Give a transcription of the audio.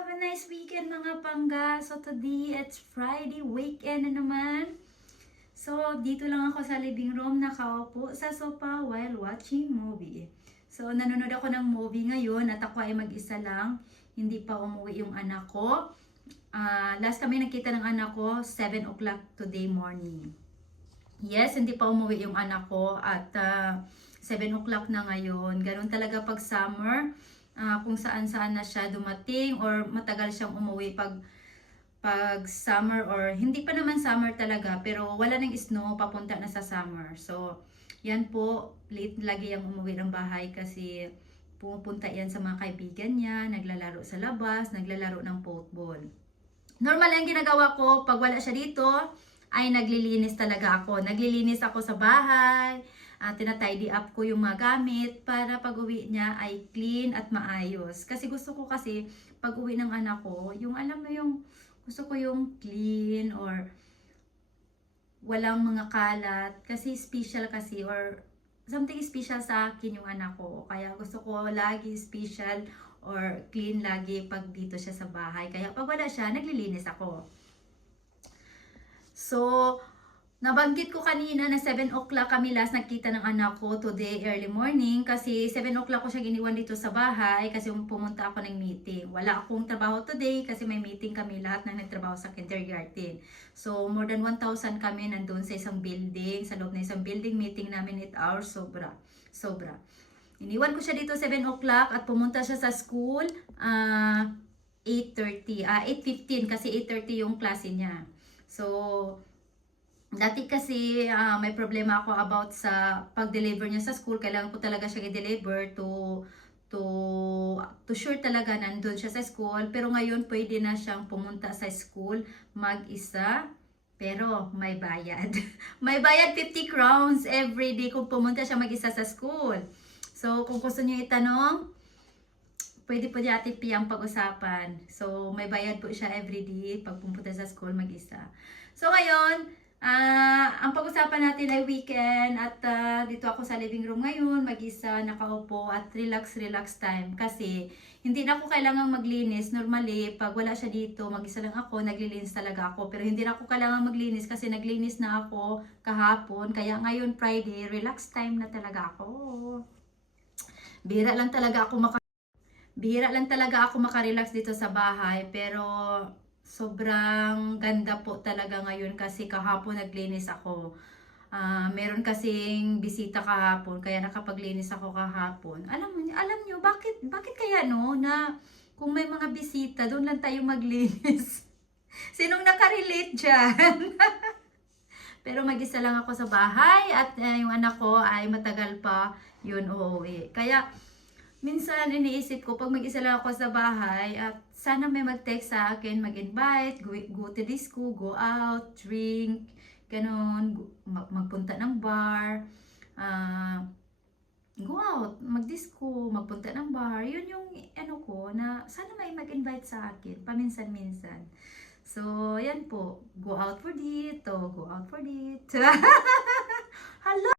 Have a nice weekend mga pangga. So today, it's Friday weekend na naman. So dito lang ako sa living room nakaupo sa sofa while watching movie. So nanonood ako ng movie ngayon at ako ay mag-isa lang. Hindi pa umuwi yung anak ko. Last kami nakita ng anak ko, 7 o'clock today morning. Yes, hindi pa umuwi yung anak ko at 7 o'clock na ngayon. Ganun talaga pag summer. Kung saan-saan na siya dumating or matagal siyang umuwi pag summer or hindi pa naman summer talaga pero wala nang snow papunta na sa summer. So, yan po, late lagi yung umuwi ng bahay kasi pumupunta yan sa mga kaibigan niya, naglalaro sa labas, naglalaro ng football. Normal ang ginagawa ko pag wala siya dito ay naglilinis talaga ako. Naglilinis ako sa bahay. Tinatidy up ko yung mga gamit para pag uwi niya ay clean at maayos. Kasi gusto ko kasi pag uwi ng anak ko, yung alam mo yung gusto ko yung clean or walang mga kalat. Kasi special kasi or something special sa akin yung anak ko. Kaya gusto ko lagi special or clean lagi pag dito siya sa bahay. Kaya pag wala siya, naglilinis ako. So, nabanggit ko kanina na 7 o'clock kami last nagkita ng anak ko today early morning kasi 7 o'clock ko siya giniwan dito sa bahay kasi pumunta ako ng meeting. Wala akong trabaho today kasi may meeting kami lahat ng nagtrabaho sa kindergarten. So more than 1,000 kami nandun sa isang building, sa loob ng isang building meeting namin 8 hours, sobra. Iniwan ko siya dito 7 o'clock at pumunta siya sa school 8:15 kasi 8:30 yung klase niya. So, dati kasi may problema ako about sa pag-deliver niya sa school. Kailangan ko talaga siya i-deliver to sure talaga nandun siya sa school. Pero ngayon pwede na siyang pumunta sa school mag-isa. Pero may bayad. May bayad 50 crowns every day kung pumunta siya mag-isa sa school. So kung gusto niyo itanong, pwede po dyan Ate P ang pag-usapan. So may bayad po siya every day pag pumunta sa school mag-isa. So ngayon, ang pag-usapan natin ay weekend at dito ako sa living room ngayon, mag-isa, nakaupo at relax time kasi hindi na ako kailangang maglinis. Normally, pag wala siya dito, mag-isa lang ako, naglilinis talaga ako. Pero hindi na ako kailangang maglinis kasi naglinis na ako kahapon. Kaya ngayon Friday, relax time na talaga ako. Bihira lang talaga ako makarelax dito sa bahay pero sobrang ganda po talaga ngayon kasi kahapon naglinis ako. Meron kasing bisita kahapon kaya nakapaglinis ako kahapon. Alam niyo bakit kaya no na kung may mga bisita doon lang tayo maglinis. Sinong nakarelate diyan? Pero mag-isa lang ako sa bahay at yung anak ko ay matagal pa yun uuwi. Kaya minsan iniisip ko pag mag-isa lang ako sa bahay at sana may mag-text sa akin, mag-invite, go to disco, go out, drink, ganon, magpunta ng bar, go out, mag-disco, magpunta ng bar. Yun yung ano ko na sana may mag-invite sa akin, paminsan-minsan. So, yan po, go out for dito, go out for dito. Hello!